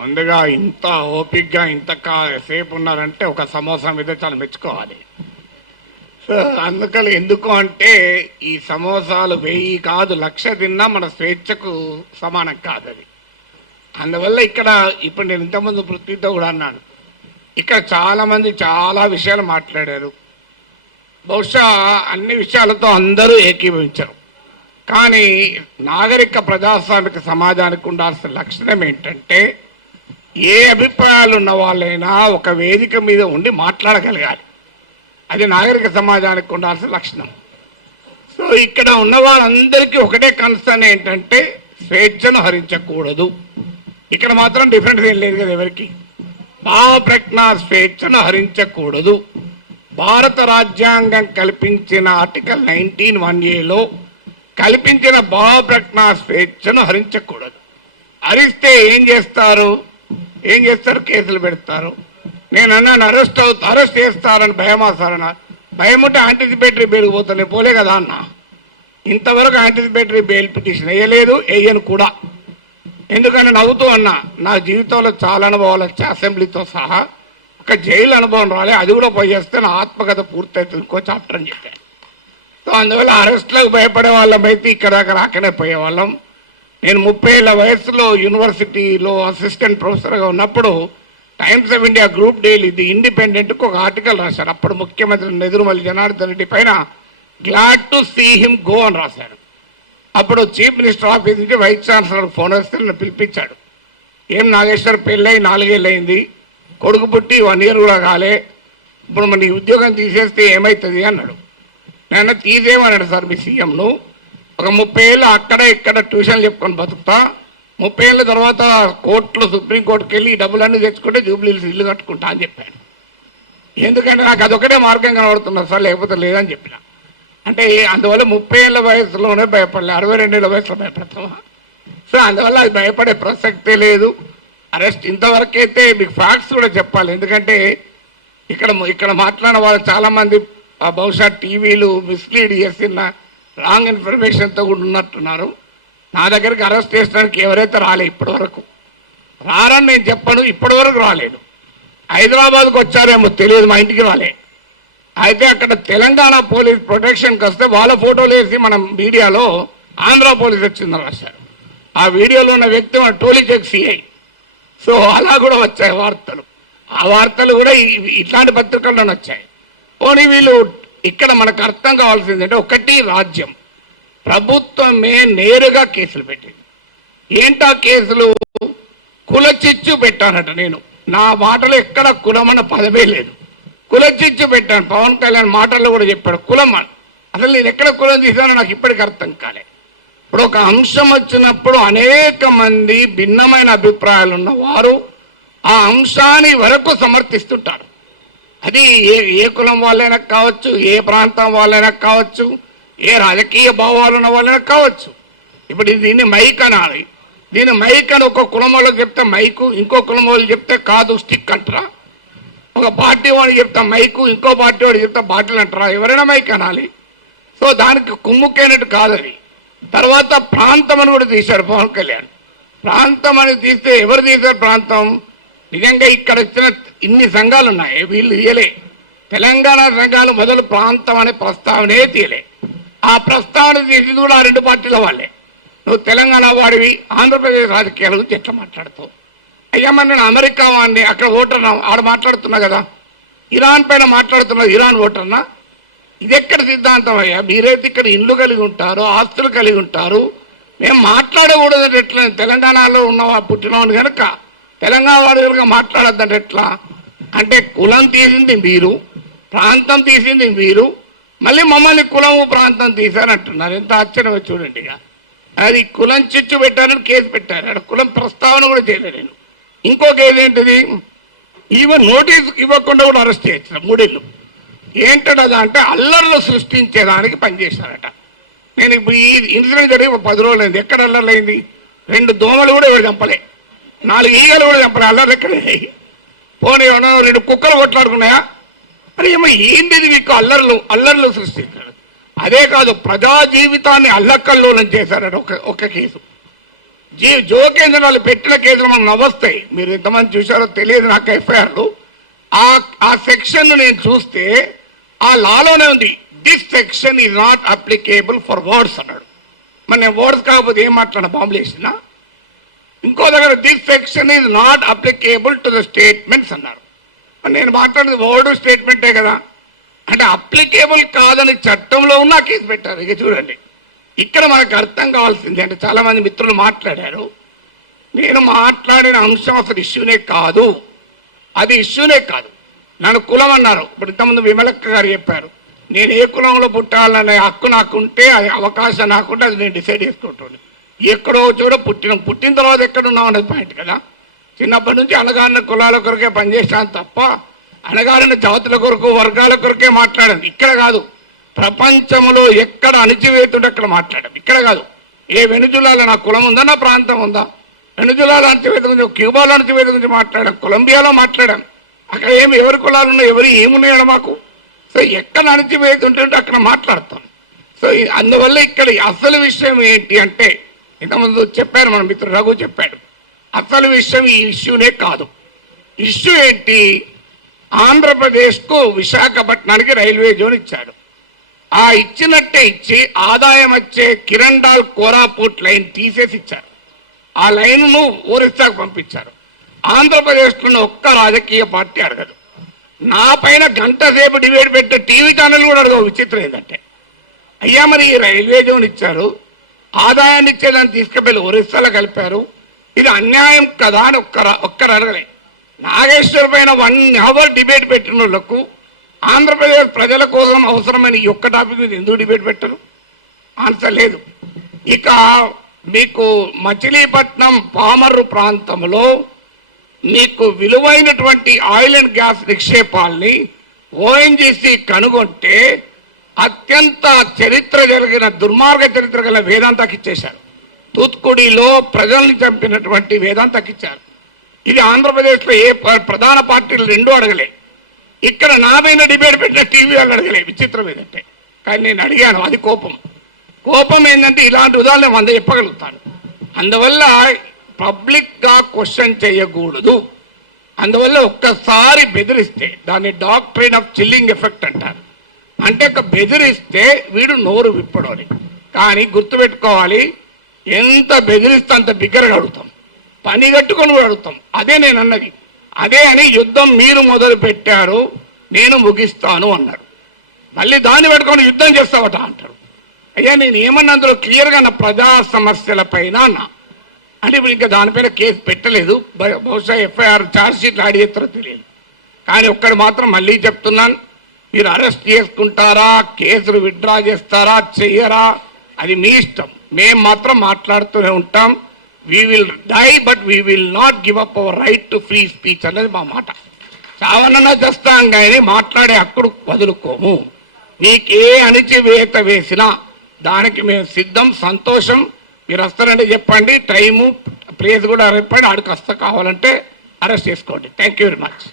ముందుగా ఇంత ఓపిక్గా ఇంత సేపు ఉన్నారంటే ఒక సమోసా మీద చాలా మెచ్చుకోవాలి. సో అందుకని ఎందుకు అంటే ఈ సమోసాలు 1000 కాదు 1,00,000 తిన్నా మన స్వేచ్ఛకు సమానం కాదు అది. అందువల్ల ఇక్కడ ఇప్పుడు నేను ఇంతకుముందు పృథ్వీతో కూడా అన్నాను, ఇక్కడ చాలామంది చాలా విషయాలు మాట్లాడారు. బహుశా అన్ని విషయాలతో అందరూ ఏకీభవించరు. కానీ నాగరిక ప్రజాస్వామిక సమాజానికి ఉండాల్సిన లక్షణం ఏంటంటే ఏ అభిప్రాయాలు ఉన్న వాళ్ళైనా ఒక వేదిక మీద ఉండి మాట్లాడగలగాలి. అది నాగరిక సమాజానికి ఉండాల్సిన లక్షణం. సో ఇక్కడ ఉన్న వాళ్ళందరికీ ఒకటే కన్సర్న్ ఏంటంటే స్వేచ్ఛను హరించకూడదు. ఇక్కడ మాత్రం డిఫరెన్స్ ఏం లేదు కదా ఎవరికి. భావ ప్రజ్ఞ స్వేచ్ఛను హరించకూడదు. భారత రాజ్యాంగం కల్పించిన ఆర్టికల్ 19(1)(a)లో కల్పించిన భావ ప్రజ్ఞ స్వేచ్ఛను హరించకూడదు. హరిస్తే ఏం చేస్తారు? కేసులు పెడతారు. నేను అన్నాను అరెస్ట్ చేస్తారని భయమా సార్ అన్న. భయం ఉంటే యాంటిసిపేటరీ బెయిల్ పోతాను, నేను పోలే కదా అన్న. ఇంతవరకు యాంటిసిపేటరీ బెయిల్ పిటిషన్ వేయలేదు, వేయను కూడా. ఎందుకంటే నవ్వుతూ అన్నా నా జీవితంలో చాలా అనుభవాలు వచ్చాయి, అసెంబ్లీతో సహా. ఒక జైలు అనుభవం రాలే, అది కూడా పోయి చేస్తే నా ఆత్మకథ పూర్తవుతుంది ఇంకో చాప్టర్ అని చెప్పాను. సో అందువల్ల అరెస్ట్లకు భయపడే వాళ్ళమైతే ఇక్కడ దాకా రాకనే పోయేవాళ్ళం. నేను 30 ఏళ్ల వయసులో యూనివర్సిటీలో అసిస్టెంట్ ప్రొఫెసర్గా ఉన్నప్పుడు times of India group daily ఇది ఇండిపెండెంట్కి ఒక ఆర్టికల్ రాశారు. అప్పుడు ముఖ్యమంత్రి నెదురుమల్లి జనార్దన్ రెడ్డి పైన glad to see him go అని రాశాడు. అప్పుడు చీఫ్ మినిస్టర్ ఆఫీస్ నుంచి వైస్ ఛాన్సలర్ ఫోన్ వస్తే నన్ను పిలిపించాడు. ఏం నాగేశ్వర్ పెళ్ళై 4 ఏళ్ళు అయింది, కొడుకు పుట్టి 1 year కూడా కాలే, ఇప్పుడు మన ఉద్యోగం తీసేస్తే ఏమవుతుంది అన్నాడు. నేను తీసేయమన్నాడు సార్ మీ సీఎంను. ఒక 30 ఏళ్ళు అక్కడ ఇక్కడ ట్యూషన్లు చెప్పుకొని బతుకుతా, 30 ఏళ్ళ తర్వాత కోర్టులో సుప్రీంకోర్టుకి వెళ్ళి ఈ డబ్బులన్నీ తెచ్చుకుంటే జూబ్లీహిల్స్ ఇల్లు కట్టుకుంటా అని చెప్పాను. ఎందుకంటే నాకు అదొకటే మార్గం కనబడుతున్నా సార్, లేకపోతే లేదని చెప్పిన. అంటే అందువల్ల 30 ఏళ్ళ వయసులోనే భయపడలే, 62 ఏళ్ళ వయసులో భయపడతామా? సో అందువల్ల అది భయపడే ప్రసక్తే లేదు. అరెస్ట్ ఇంతవరకైతే మీకు ఫ్యాక్ట్స్ కూడా చెప్పాలి. ఎందుకంటే ఇక్కడ మాట్లాడిన వాళ్ళు చాలామంది బహుశా టీవీలు మిస్లీడ్ చేసిన రాంగ్ ఇన్ఫర్మేషన్తో కూడా ఉన్నట్టున్నారు. నా దగ్గరికి అరెస్ట్ చేసడానికి ఎవరైతే రాలే ఇప్పటి వరకు, రారని నేను చెప్పను, ఇప్పటి వరకు రాలేదు. హైదరాబాద్కు వచ్చారేమో తెలియదు, మా ఇంటికి రాలే. అయితే అక్కడ తెలంగాణ పోలీస్ ప్రొటెక్షన్కి వస్తే వాళ్ళ ఫోటోలు వేసి మనం మీడియాలో ఆంధ్ర పోలీస్ వచ్చిందని రాశారు. ఆ వీడియోలో ఉన్న వ్యక్తి మన టోలీచెక్ సిఐ. సో అలా కూడా వచ్చాయి వార్తలు. ఆ వార్తలు కూడా ఇట్లాంటి పత్రికల్లోనే వచ్చాయి. పోనీ వీళ్ళు ఇక్కడ మనకు అర్థం కావాల్సింది అంటే, ఒకటి రాజ్యం ప్రభుత్వమే నేరుగా కేసులు పెట్టింది. ఏంటా కేసులు? కులచిచ్చు పెట్టానట. నేను నా మాటలో ఎక్కడ కులమన్న పదమే లేదు, కులచిచ్చు పెట్టాను. పవన్ కళ్యాణ్ మాటల్లో కూడా చెప్పాడు కులం. అసలు నేను ఎక్కడ కులం తీసానో నాకు ఇప్పటికి అర్థం కాలే. ఇప్పుడు ఒక అంశం వచ్చినప్పుడు అనేక మంది భిన్నమైన అభిప్రాయాలు ఉన్నవారు ఆ అంశాన్ని వరకు సమర్థిస్తుంటారు. అది ఏ కులం వాళ్ళైనా కావచ్చు, ఏ ప్రాంతం వాళ్ళైనా కావచ్చు, ఏ రాజకీయ భావాలు ఉన్న వాళ్ళైనా కావచ్చు. ఇప్పుడు దీన్ని మైక్ అనాలి. దీన్ని మైక్ అని ఒక కులం వాళ్ళకి చెప్తే మైకు, ఇంకో కులం వాళ్ళు చెప్తే కాదు స్టిక్ అంటారా? ఒక పార్టీ వాడికి చెప్తా మైకు, ఇంకో పార్టీ వాడికి చెప్తా బాటిల్ అంటారా? ఎవరైనా మైక్ అనాలి. సో దానికి కుమ్ముకైనట్టు కాదు అది. తర్వాత ప్రాంతం అని కూడా తీశాడు పవన్ కళ్యాణ్. ప్రాంతం అని తీస్తే ఎవరు తీశారు ప్రాంతం? నిజంగా ఇక్కడ వచ్చిన ఇన్ని సంఘాలు ఉన్నాయి, వీళ్ళు తీయలే. తెలంగాణ సంఘాలు మొదలు ప్రాంతం అనే ప్రస్తావనే తీయలే. ఆ ప్రస్తావన తీసింది కూడా ఆ 2 పార్టీల వాళ్ళే. నువ్వు తెలంగాణ వాడివి, ఆంధ్రప్రదేశ్ రాజకీయాల గురించి ఎట్లా మాట్లాడుతావు? అయ్యమ్మ నేను అమెరికా వాడిని, అక్కడ ఓటర్నా, ఆడ మాట్లాడుతున్నా కదా. ఇరాన్ పైన మాట్లాడుతున్నా, ఇరాన్ ఓటర్నా? ఇది ఎక్కడ సిద్ధాంతం అయ్యా? మీరైతే ఇక్కడ ఇల్లు కలిగి ఉంటారు, ఆస్తులు కలిగి ఉంటారు, మేము మాట్లాడకూడదంటే ఎట్లా? తెలంగాణలో ఉన్న పుట్టినవాడిని కనుక తెలంగాణ వాడు కనుక మాట్లాడద్దంటే ఎట్లా? అంటే కులం తీసింది మీరు, ప్రాంతం తీసింది మీరు, మళ్ళీ మమ్మల్ని కులము ప్రాంతం తీశారంటున్నారు. ఎంత ఆశ్చర్యమో చూడండి. ఇక అది కులం చిచ్చు పెట్టారని కేసు పెట్టారు, అక్కడ కులం ప్రస్తావన కూడా చేయలేదు. నేను ఇంకో కేసు ఏంటిది, ఈవెన్ నోటీస్ ఇవ్వకుండా కూడా అరెస్ట్ చేయొచ్చు 3 ఏళ్ళు. ఏంటదా అంటే అల్లర్లు సృష్టించేదానికి పనిచేశారట. నేను ఇప్పుడు ఈ ఇన్సిడెంట్ జరిగి 10 రోజులు అయింది. ఎక్కడ అల్లర్లు అయింది? 2 దోమలు కూడా ఎవరు చంపలే, 4 ఈగలు కూడా చంపలే. అల్లర్లు ఎక్కడ? పోనీ 2 కుక్కలు కొట్లాడుకున్నాయా? అరే ఏమో ఏంది మీకు అల్లర్లు సృష్టించారు. అదే కాదు, ప్రజా జీవితాన్ని అల్లకల్లోలం చేశారట ఒక కేసు. జోకేంద్ర వాళ్ళు పెట్టిన కేసులు మనం నవ్వొస్తాయి. మీరు ఎంతమంది చూశారో తెలియదు నాకు ఎఫ్ఐఆర్లు. ఆ సెక్షన్ నేను చూస్తే ఆ లాలోనే ఉంది, this section is not applicable for words అన్నాడు. మరి నేను వర్డ్స్ కాకపోతే ఏం మాట్లాడినా బాంబులు వేసినా. ఇంకో దగ్గర this section is not applicable to the statements అన్నారు. నేను మాట్లాడేది వర్డ్ స్టేట్మెంటే కదా. అంటే అప్లికేబుల్ కాదని చట్టంలో ఉన్న కేసు పెట్టారు. ఇక చూడండి, ఇక్కడ మనకు అర్థం కావాల్సింది అంటే చాలా మంది మిత్రులు మాట్లాడారు, నేను మాట్లాడిన అంశం అసలు ఇష్యూనే కాదు, అది ఇష్యూనే కాదు. నన్ను కులం అన్నారు. ఇప్పుడు ఇంతకుముందు విమలక్క గారు చెప్పారు, నేను ఏ కులంలో పుట్టాలనే హక్కు నాకుంటే, అది అవకాశం నాకుంటే అది నేను డిసైడ్ చేసుకుంటాను. ఎక్కడో చూడ పుట్టిన తర్వాత ఎక్కడున్నాం అనేది పాయింట్ కదా. చిన్నప్పటి నుంచి అణగారిన కులాల కొరకే పనిచేశాను తప్ప అణగారిన జాతుల కొరకు వర్గాల కొరకే మాట్లాడాను. ఇక్కడ కాదు, ప్రపంచంలో ఎక్కడ అణిచివేతుంటే అక్కడ మాట్లాడాం. ఇక్కడ కాదు, ఏ వెనుజులాలో నా కులం ఉందా, నా ప్రాంతం ఉందా, వెనుజులాలో అణచివేత గురించి, క్యూబాలో అణచివేత గురించి మాట్లాడాం, కొలంబియాలో మాట్లాడాం. అక్కడ ఎవరి కులాలు ఉన్నాయి, ఎవరు ఏమున్నాయో మాకు. సో ఎక్కడ అణచివేతుంటే అక్కడ మాట్లాడతాం. సో అందువల్ల ఇక్కడ అసలు విషయం ఏంటి అంటే, ఇంతకుముందు చెప్పారు మన మిత్రుడు రఘు చెప్పాడు, అసలు విషయం ఈ ఇష్యూనే కాదు. ఇష్యూ ఏంటి, ఆంధ్రప్రదేశ్కు విశాఖపట్నానికి రైల్వే జోన్ ఇచ్చాడు. ఆ ఇచ్చినట్టే ఇచ్చి ఆదాయం వచ్చే కిరండాల్ కోరాపూట్ లైన్ తీసేసి ఇచ్చారు. ఆ లైన్ను ఒరిస్సాకు పంపించారు. ఆంధ్రప్రదేశ్లో ఒక్క రాజకీయ పార్టీ అడగదు. నా పైన గంట సేపు డిబేట్ పెట్టే టీవీ ఛానల్ కూడా అడగవు. విచిత్రం ఏంటంటే, అయ్యా మరి ఈ రైల్వే జోన్ ఇచ్చారు, ఆదాయాన్ని ఇచ్చేదాన్ని తీసుకెళ్ళి ఒరిస్సాలో కలిపారు, ఇది అన్యాయం కదా అని ఒక్కరు అడగలే. నాగేశ్వర్ పైన 1 hour డిబేట్ పెట్టిన వాళ్ళకు ఆంధ్రప్రదేశ్ ప్రజల కోసం అవసరమైన ఈ ఒక్క టాపిక్ మీద ఎందుకు డిబేట్ పెట్టరు? ఆన్సర్ లేదు. ఇక మీకు మచిలీపట్నం పామర్రు ప్రాంతంలో మీకు విలువైనటువంటి ఆయిల్ అండ్ గ్యాస్ నిక్షేపాల్ని ఓఎన్జీసీ కనుగొంటే అత్యంత చరిత్ర జరిగిన దుర్మార్గ చరిత్ర గల వేదాంతకి ఇచ్చేశారు. తూత్కుడిలో ప్రజల్ని చంపినటువంటి వేదాంతకి ఇచ్చారు. ఇది ఆంధ్రప్రదేశ్లో ఏ ప్రధాన పార్టీలు రెండూ అడగలే. ఇక్కడ నా పైన డిబేట్ పెట్టిన టీవీ వాళ్ళు అడగలే. విచిత్రం ఏదంటే, కానీ నేను అడిగాను, అది కోపం ఏంటంటే ఇలాంటి ఉదాహరణ 100 చెప్పగలుగుతాను. అందువల్ల పబ్లిక్గా క్వశ్చన్ చేయకూడదు. అందువల్ల ఒక్కసారి బెదిరిస్తే దాన్ని డాక్ట్రైన్ ఆఫ్ చిల్లింగ్ ఎఫెక్ట్ అంటారు. అంటే ఒక బెదిరిస్తే వీడు నోరు విప్పడని. కానీ గుర్తుపెట్టుకోవాలి, ఎంత బెదిరిస్తే అంత బిగ్గరగా అడుగుతాం, పని కట్టుకొని కూడా అడుగుతాం. అదే నేను అన్నది. అదే అని యుద్ధం మీరు మొదలు పెట్టారు, నేను ముగిస్తాను అన్నారు. మళ్ళీ దాన్ని పెట్టుకొని యుద్ధం చేస్తావట అంటారు. అయ్యా నేను ఏమన్నా అందులో క్లియర్గా నా ప్రజా సమస్యల పైన అంటే ఇప్పుడు ఇంకా దానిపైన కేసు పెట్టలేదు. బహుశా ఎఫ్ఐఆర్ ఛార్జ్ షీట్లు యాడ్ చేస్తారో తెలియదు. కానీ ఒక్కడు మాత్రం మళ్ళీ చెప్తున్నాను, మీరు అరెస్ట్ చేసుకుంటారా, కేసులు విత్డ్రా చేస్తారా, చెయ్యరా, అది మీ ఇష్టం. మేము మాత్రం మాట్లాడుతూనే ఉంటాం. We will die but we will not give up our right to free speech అనేది మా మాట. చావనన్నా చేస్తాం కానీ మాట్లాడే హక్కుడు వదులుకోము. నీకే అణిచివేత వేసినా దానికి మేము సిద్ధం, సంతోషం. మీరు వస్తారంటే చెప్పండి, టైము ప్లేస్ కూడా చెప్పండి, ఆడికి వస్తా, కావాలంటే అరెస్ట్ చేసుకోండి. Thank you very much.